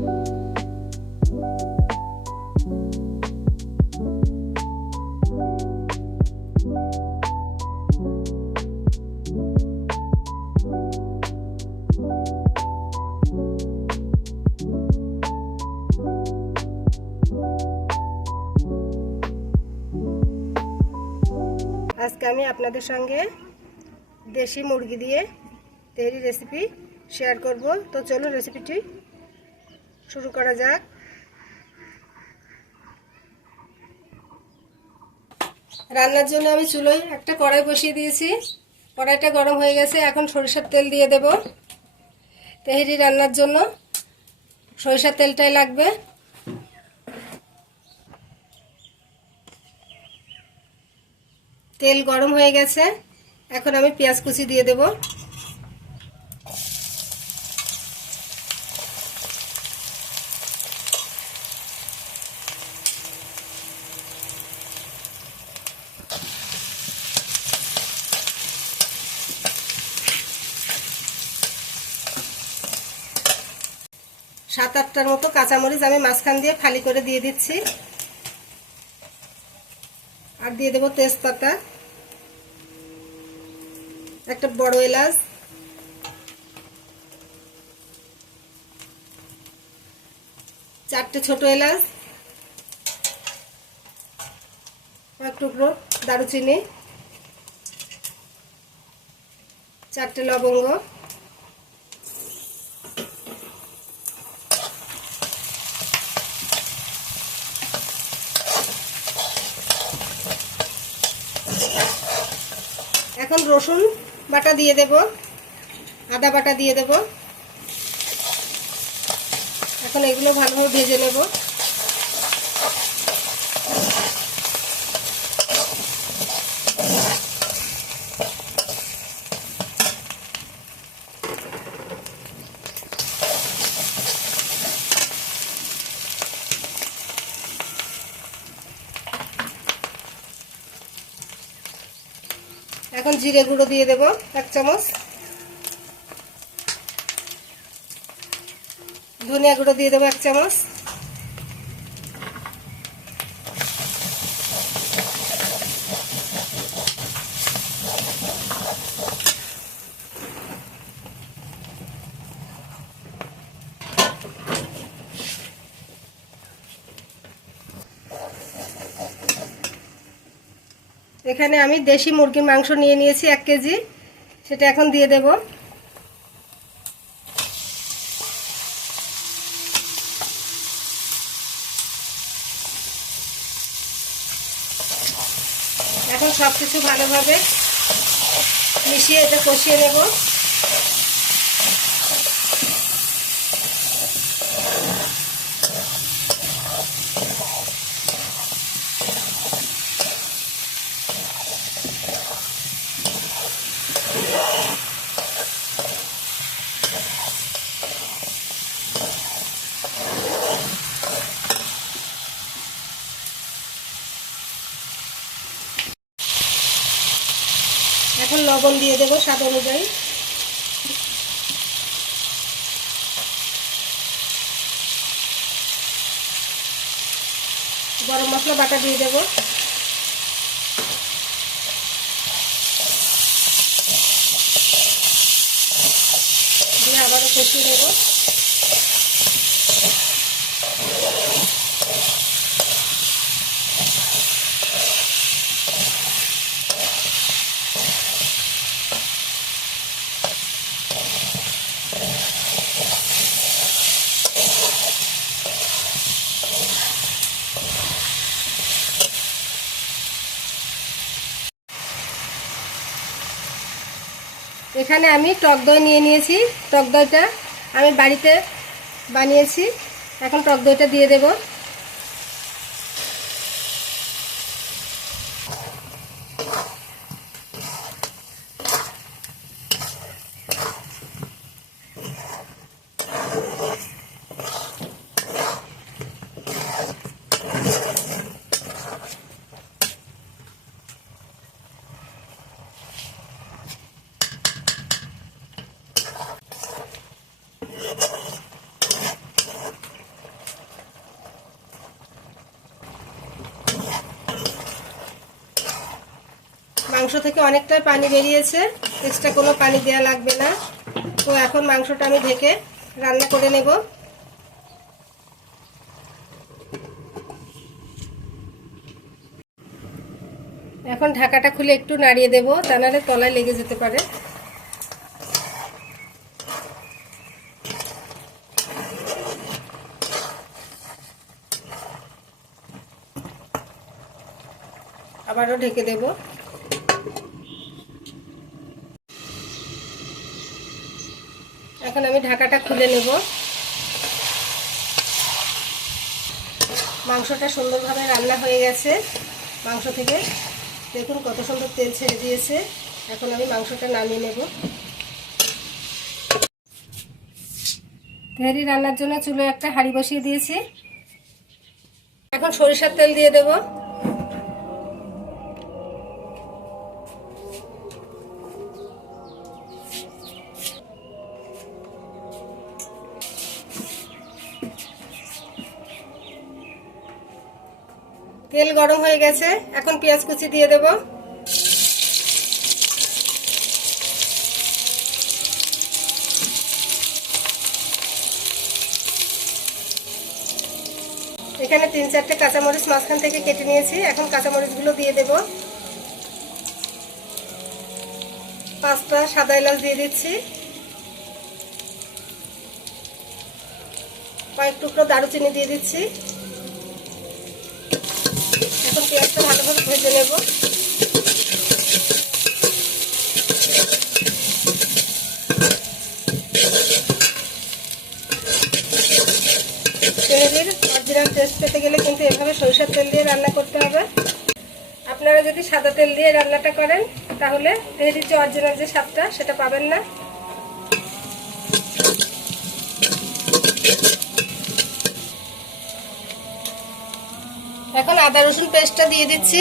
আজকে আমি আপনাদের সঙ্গে দেশি মুরগি দিয়ে তেহরি রেসিপি শেয়ার করব। তো চলুন রেসিপিটি শুরু করা যাক। রান্নার জন্য আমি চুলোয় একটা কড়াই বসিয়ে দিয়েছি। কড়াইটা গরম হয়ে গেছে। এখন সরিষার তেল দিয়ে দেব। তেহরি রান্নার জন্য সরিষার তেলটাই লাগবে। তেল গরম হয়ে গেছে। এখন আমি পেঁয়াজ কুচি দিয়ে দেব। সাত আটটার মতো কাঁচামরিচ আমি মাঝখান দিয়ে ফালি করে দিয়ে দিচ্ছি। আর দিয়ে দেব তেজপাতা, একটা বড় এলাচ, চারটে ছোট এলাচ, এক টুকরো দারুচিনি, চারটে লবঙ্গ, এখন রসুন বাটা দিয়ে দেব, আদা বাটা দিয়ে দেব। এখন এগুলো ভালোভাবে ভেজে নেব। এখন জিরে গুঁড়ো দিয়ে দেব 1 চামচ, ধনিয়া গুঁড়ো দিয়ে দেব 1 চামচ, এখানে আমি দেশি মুরগির মাংস নিয়ে নিয়েছি 1 কেজি, সেটা এখন দিয়ে দেব। এখন সবকিছু ভালোভাবে মিশিয়ে এটা কষিয়ে নেব। এখন লবণ দিয়ে দেব স্বাদ অনুযায়ী। গরম মশলা বাটা দিয়ে দেব। দিয়ে আবারও কষিয়ে নেব। এখানে আমি টক দই নিয়ে নিয়েছি। টক দইটা আমি বাড়িতে বানিয়েছি। এখন টক দইটা দিয়ে দেব। মাংস থেকে অনেকটাই পানি বেরিয়েছে, এক্সট্রা কোনো পানি দেওয়া লাগবে না। তো এখন মাংসটা আমি ঢেকে রান্না করে নেব। এখন ঢাকাটা খুলে একটু নাড়িয়ে দেব, তা নাহলে তলায় লেগে যেতে পারে। আবারও ঢেকে দেব। এখন আমি ঢাকাটা খুলে নেব। মাংসটা সুন্দরভাবে রান্না হয়ে গেছে। মাংস থেকে দেখুন কত সুন্দর তেল ছেড়ে দিয়েছে। এখন আমি মাংসটা নামিয়ে নেব। তেহারি রান্নার জন্য চুলোয় একটা হাঁড়ি বসিয়ে দিয়েছি। এখন সরিষার তেল দিয়ে দেব। তেল গরম হয়ে গেছে, এখন পেঁয়াজ কুচি দিয়ে দেব। এখানে 3-4টে কাঁচামরিচ মাঝখান থেকে কেটে নিয়েছি, এখন কাঁচামরিচগুলো দিয়ে দেব। 5টা সাদা এলাচ দিয়ে দিচ্ছি, কয়েক টুকরো দারুচিনি দিয়ে দিচ্ছি। এখন পেঁয়াজটা ভালোভাবে ভেজে নেব। তেলের অরিজিনাল টেস্ট পেতে গেলে কিন্তু এভাবে সরিষার তেল দিয়ে রান্না করতে হবে। আপনারা যদি সাদা তেল দিয়ে রান্নাটা করেন তাহলে তেহারির যে অরিজিনাল যে স্বাদটা সেটা পাবেন না। এখন আদা রসুন পেস্টটা দিয়ে দিচ্ছি।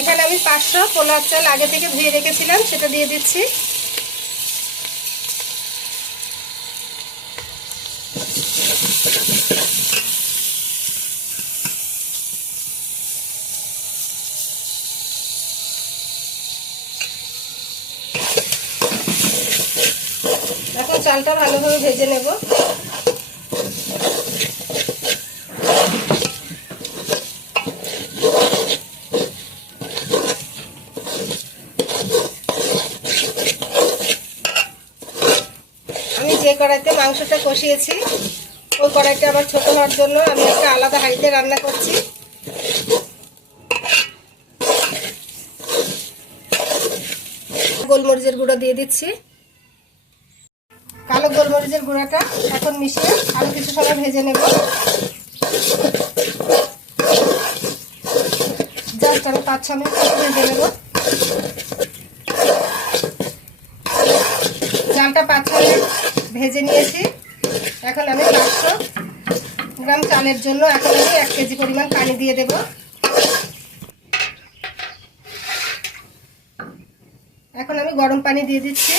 এখানে আমি 500 পোলার চাল আগে থেকে ধুয়ে রেখেছিলাম, সেটা দিয়ে দিচ্ছি। এখন চালটা ভালোভাবে ভেজে নেব। আমি যে কড়াইতে মাংসটা কষিয়েছি ওই কড়াইটা আবার ছোট হওয়ার জন্য আমি একটা আলাদা হাঁড়িতে রান্না করছি। গোলমরিচের গুঁড়ো দিয়ে দিচ্ছি। কালো গোলমরিচের গুঁড়াটা এখন মিশিয়ে আরো কিছু সময় ভেজে নেব। জাস্ট আমি 5-6 মিনিট ভেজে নেব। চালটা 5-6 মিনিট ভেজে নিয়েছি। এখন আমি 500 গ্রাম চালের জন্য এখন আমি 1 কেজি পরিমাণ পানি দিয়ে দেব। এখন আমি গরম পানি দিয়ে দিচ্ছি।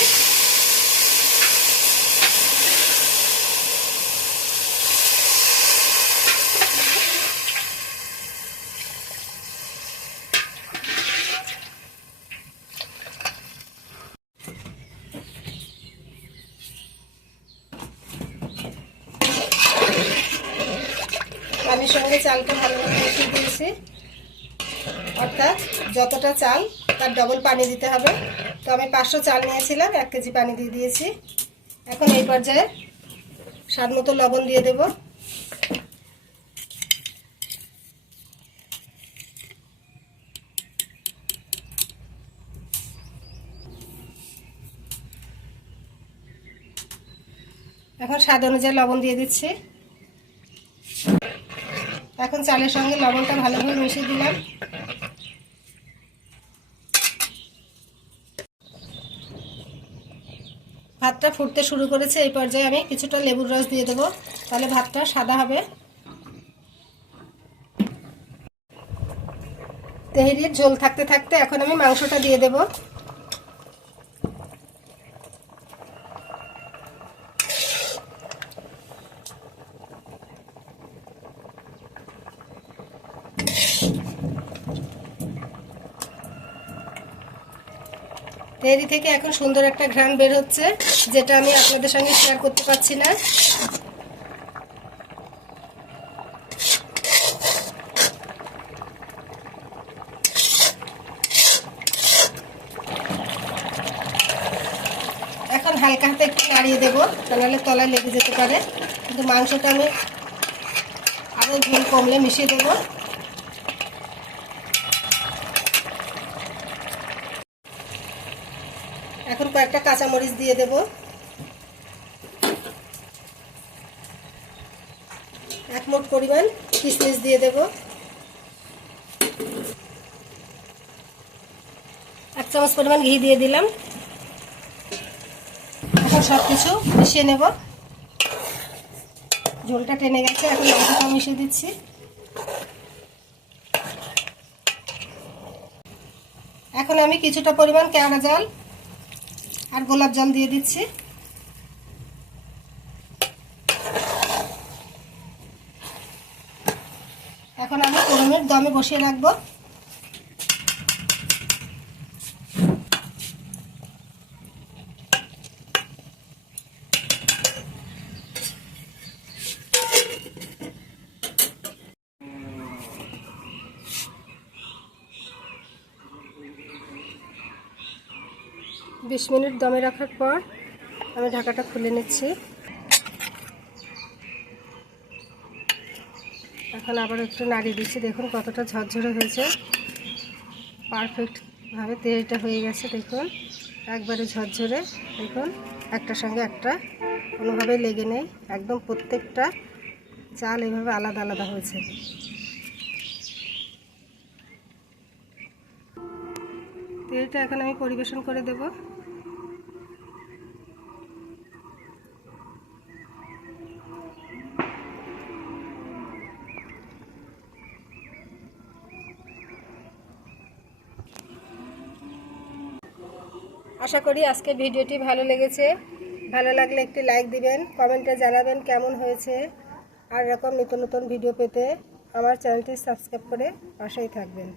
পানির সঙ্গে চালটা ভালোভাবে মিশিয়ে দিয়েছি, অর্থাৎ যতটা চাল তার ডবল পানি দিতে হবে। তো আমি 500 চাল নিয়েছিলাম, 1 কেজি পানি দিয়ে দিয়েছি। এখন এই পর্যায়ে স্বাদ মতো লবণ দিয়ে দেব। এখন স্বাদ অনুযায়ী লবণ দিয়ে দিচ্ছি। এখন চালের সঙ্গে লবণটা ভালোভাবে মিশিয়ে দিলাম। ভাতটা ফুটতে শুরু করেছে, এই পর্যায়ে আমি কিছুটা লেবুর রস দিয়ে দেবো, তাহলে ভাতটা সাদা হবে। তেহেরির ঝোল থাকতে থাকতে এখন আমি মাংসটা দিয়ে দেব। তেহেরি থেকে এখন সুন্দর একটা ঘ্রাণ বের হচ্ছে, যেটা আমি আপনাদের সঙ্গে শেয়ার করতে পারছি না। এখন হালকা হাতে একটু নাড়িয়ে দেবো, তাহলে তলায় লেগে যেতে পারে। কিন্তু মাংসটা আমি আরও ঝোল কমলে মিশিয়ে দেবো। এখন কয়েকটা কাঁচামরিচ দিয়ে দেব, এক মুঠ পরিমাণ কিশমিশ দিয়ে দেব, 1 চামচ পরিমাণ ঘি দিয়ে দিলাম। এখন সব কিছু মিশিয়ে নেব। ঝোলটা টেনে গেছে, এখন মাংসটা মিশিয়ে দিচ্ছি। এখন আমি কিছুটা পরিমাণ কেওড়া জল আর গোলাপ জল দিয়ে দিচ্ছি। এখন আমি 15 মিনিট দমে বসিয়ে রাখবো। বিশ মিনিট দমে রাখার পর আমি ঢাকাটা খুলে নিচ্ছি। এখন আবার একটু নাড়িয়ে দিচ্ছি, দেখুন কতটা ঝরঝরে হয়েছে, পারফেক্টভাবে তেলটা হয়ে গেছে। দেখুন একবারে ঝরঝরে, দেখুন একটার সঙ্গে একটা কোনোভাবেই লেগে নেই, একদম প্রত্যেকটা চাল এভাবে আলাদা আলাদা হয়েছে। তেলটা এখন আমি পরিবেশন করে দেব। আশা করি আজকের ভিডিওটি ভালো লেগেছে। ভালো লাগলে একটি লাইক দিবেন, কমেন্টে জানাবেন কেমন হয়েছে। আর এরকম নতুন নতুন ভিডিও পেতে আমার চ্যানেলটি সাবস্ক্রাইব করে পাশেই থাকবেন।